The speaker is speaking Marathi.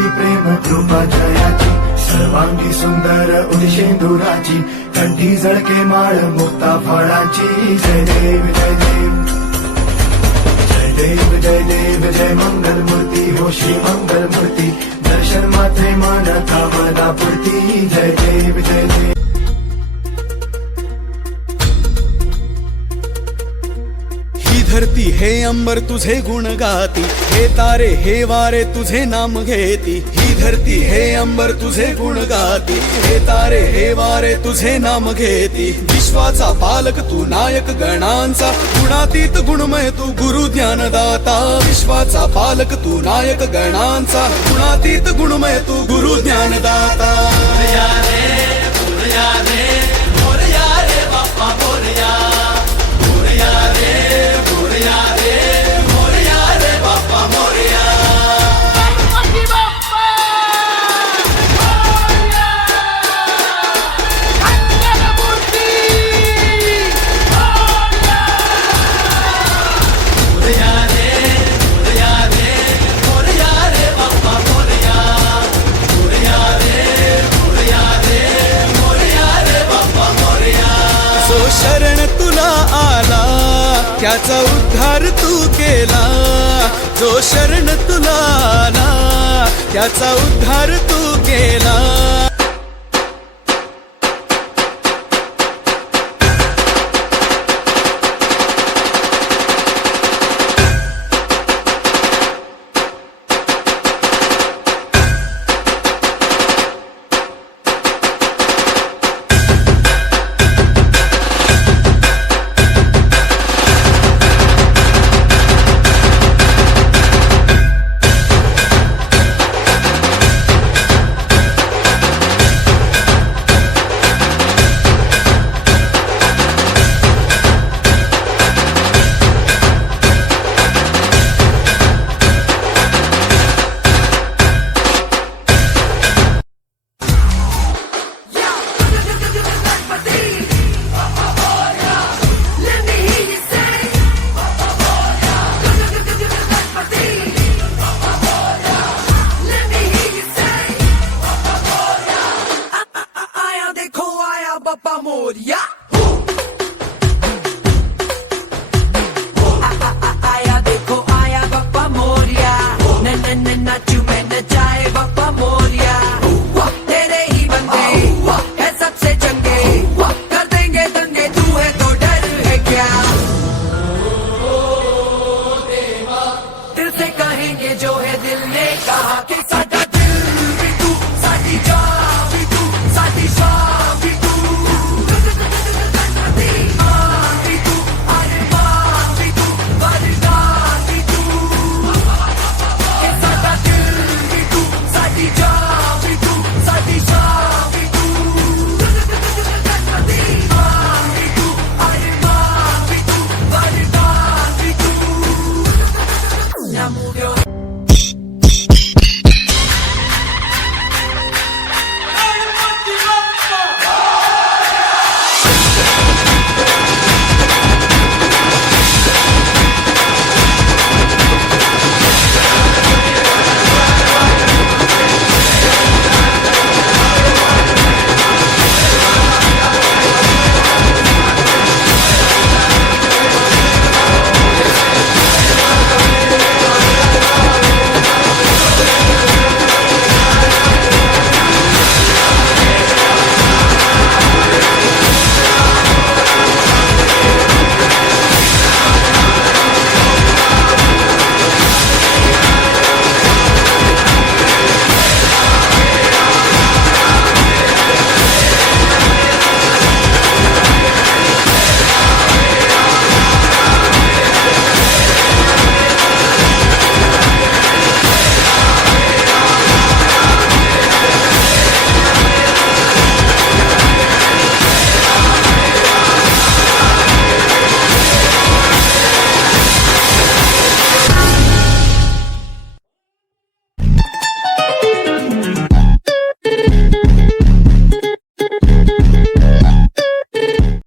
देवी प्रेम कृपा जयाची सर्वांगी सुंदर उदिशेंदुराची कंठी झळके माळ मुक्ता फळाची जय देव जय देव जय देव जय देव जय मंगल मूर्ती हो श्री मंगल मूर्ती दर्शन मात्रे मान कामना पूर्ती जय देव जय देव। धरती हे अंबर तुझे गुण गाती हे तारे हे वारे तुझे नाम घेती ही धरती हे अंबर तुझे गुण गाती हे तारे हे वारे तुझे नाम घेती विश्वाचा पालक तू नायक गणांचा गुणातीत गुणमय तू गुरु ज्ञानदाता विश्वाचा पालक तू नायक गणांचा गुणातीत गुणमय तू गुरु ज्ञानदाता मोरया रे मोरया रे बाप्पा मोरया मोरया रे शरण तुला आला त्याचा उद्धार तू केला जो शरण तुला आला त्याचा उद्धार तू केला। Sati